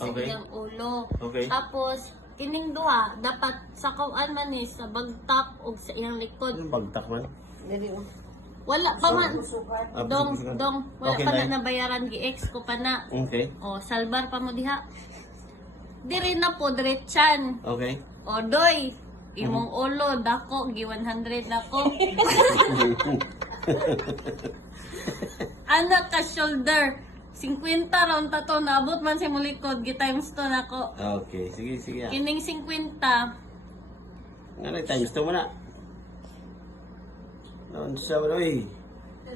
sa Okay. iyang ulo. Okay. Tapos kining duha dapat sa kauan man ni sa bagtak ug sa iyang likod. Anong bagtak man? Wala pa man. Ah, Dong, sige. wala Okay, pa Day. na nabayaran gi-ex ko pa na. Okay. O, salbar pa mo diha. Diri na po, diretsan. Okay. O, doy. Imong ulo, dako, gi 100 dako. Anak ka shoulder. 50 round tato, naabot man sa mulikod, gi times 2 nako. Okay. Sige, sige. Kining 50, Nga na, times 2 mo na. Noon siya, oy.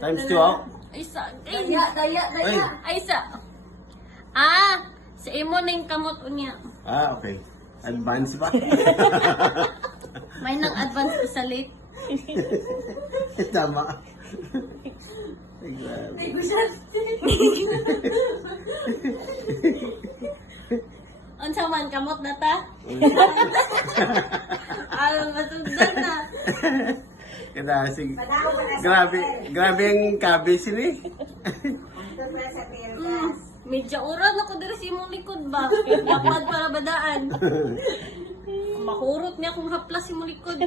Times 2 ako. isa, Daya. ay, isa. Ah, sa imo ning kamot unya. Ah, okay. Advance pa. May nang advance ko sa late. Tama. Ay, grabe. Unsa man kamot na ta? Alam masundan na. Kada, sige. Grabe ang cabbage ni. Medya oras ako diri sa imong likod ba? Dapat para badaan. Mahurot niya kung haplas imong likod.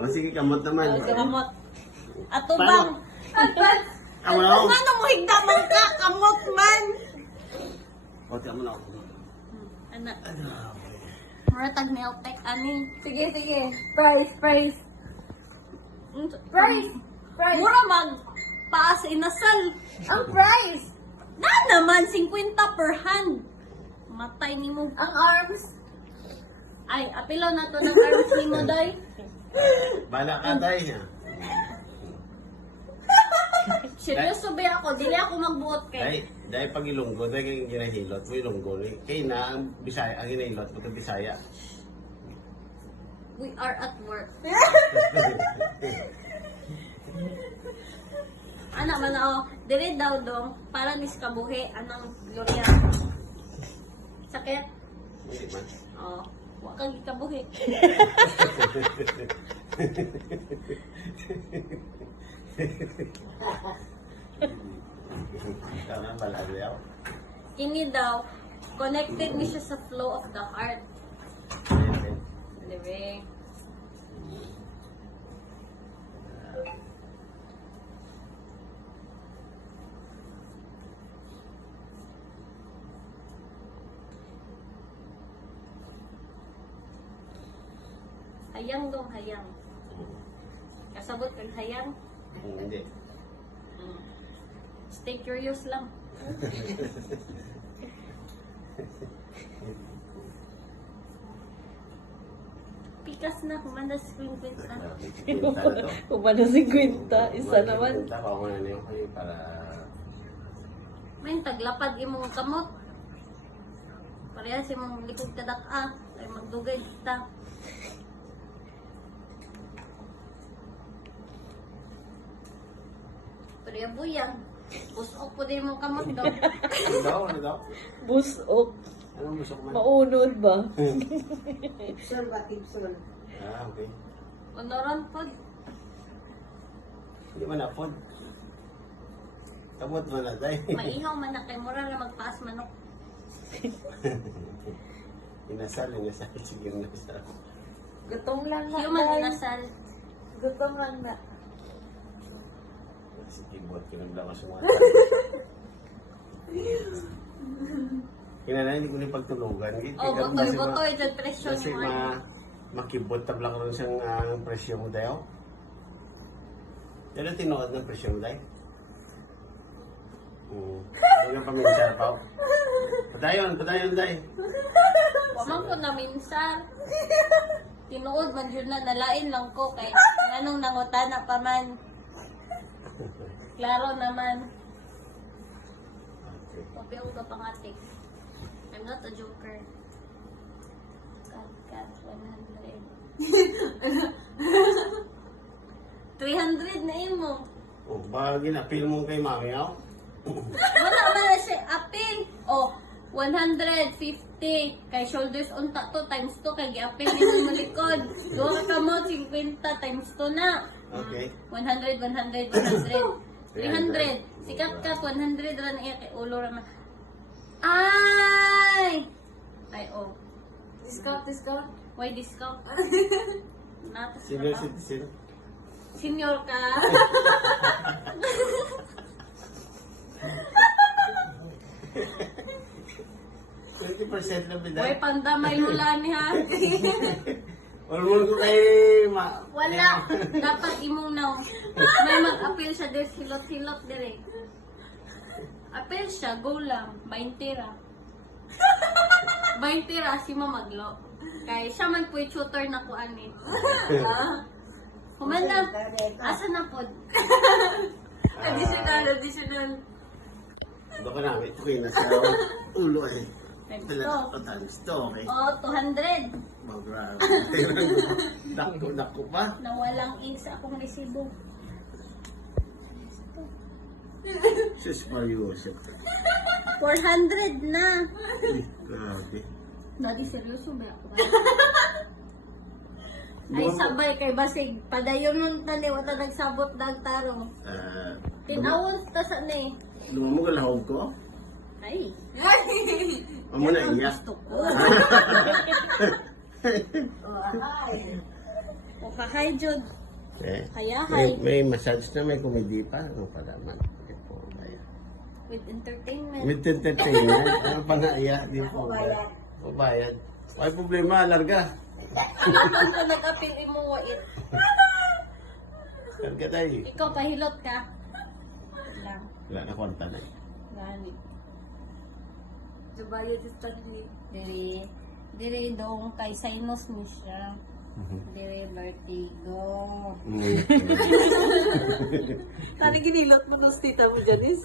O sige, kamot naman. Kamot. Ato Paano? bang? Amo na ako. Ano mo higdaman ka? Kamot man. O, tiyan mo na ako. Anak. Maratag nail tech ani. Sige. Price. Mura mag paas inasal. Ang price. Na naman 50 per hand. Matay nimo. Ang arms. Ay, apilo na to ng arms nimo day. Bala ka tayo. Seryoso ba ako? Dili ako magbuot kay. Dahil pag ilunggo, dahil kang ginahilot mo ilunggo. Kaya na ang Bisaya, ang ginahilot mo ito Bisaya. We are at work. Anak man ako, dili daw dong, para nis kabuhi, anang Gloria. Sakit? Hindi man. Oo. Huwag kang ikabuhi. Tama, balado ako. Kini daw, connected ni siya sa flow of the heart. Diba? Hayang dong, hayang. Kasabot kang hayang. Hindi. Stay curious lang. Pikas na, kumanda sa screen print na. Kung paano 50, isa naman. Ako ako na niyo kayo para... May taglapad imong kamot. Parehas imong likod kadak-a. Ay magdugay kita. Pero buyang. Pusok po din mong kamot daw. Ano daw? Ano daw? Busok. Anong busok man? Maunod ba? Ah, okay. Onoron po. Hindi man apod. Kamot man na tayo. Maihaw man na kay mura na magpaas manok. Inasal. Sige, inasal. Gutom lang na. Human Day. inasal. Gutom lang na. Sige, buat kinamdama sa mga Kinala, hindi ko na pagtulugan. Oh, botoy. Dyan presyo Kasi ni mo. makibot tabla ko rin siyang presyo mo dayo. Yan ang tinuod ng presyo mo dayo. Hindi nga paminsan pa. Padayon dayo. Wamang ko na minsan. Tinuod man yun na nalain lang ko kay anong nangutana pa man. Klaro naman. Okay. Papi ako ka pangatik. I'm not a joker. Cut 100. 300 na imo. Oh, baka ginapil mo kay mami, oh? Wala man na siya apil. Oh, 150 kay shoulders unta to times 2 kay giapil ni mo likod. Duha ka mo 50 times 2 na. Okay. 100 300. Sikat ka 100 ra na iya kay ulo ra man. Ah, Discount. Why discount? Natas Senior na ba? citizen. Senior ka. %20 na bida. Why pandamay lulani ha? Ormon ko kay Wala. Dapat imong now. May mag-appeal siya des hilot-hilot dire. Appeal siya, go lang. 20 ra. 20 ra si mamaglo. Kay siya man po tutor na ko ani. Humanda. Asa na pod? Additional. Baka namin ito kayo nasa ulo eh. Times Talaga, two. times 2, okay? Oh, 200. Magrabe. Naku pa. Na walang ink sa akong resibo. Sus Mario. 400 na. Grabe. Nadi seryoso ba ako? Ay sabay kay basig padayon nun tani wala nagsabot dag tarong. Tinawon ta sa ni. Lumamo ka lahog ko? Ay, Amo na iyak. gusto ko. O kahay jud. Eh, Kayahay may massage na may comedy pa. Ano pa naman? with entertainment. With entertainment. Ano pa nga iya? Di po ba? Pabayad. May problema, larga. Kung nag-appeal imo wa it. Larga tayo. Ikaw pahilot ka. Lang. Wala na kwarta na eh. Gani. Dubayo to Stanley. Dire dong kay sinus ni siya. Dire vertigo. Ano ginilot mo ng tita mo, Janice?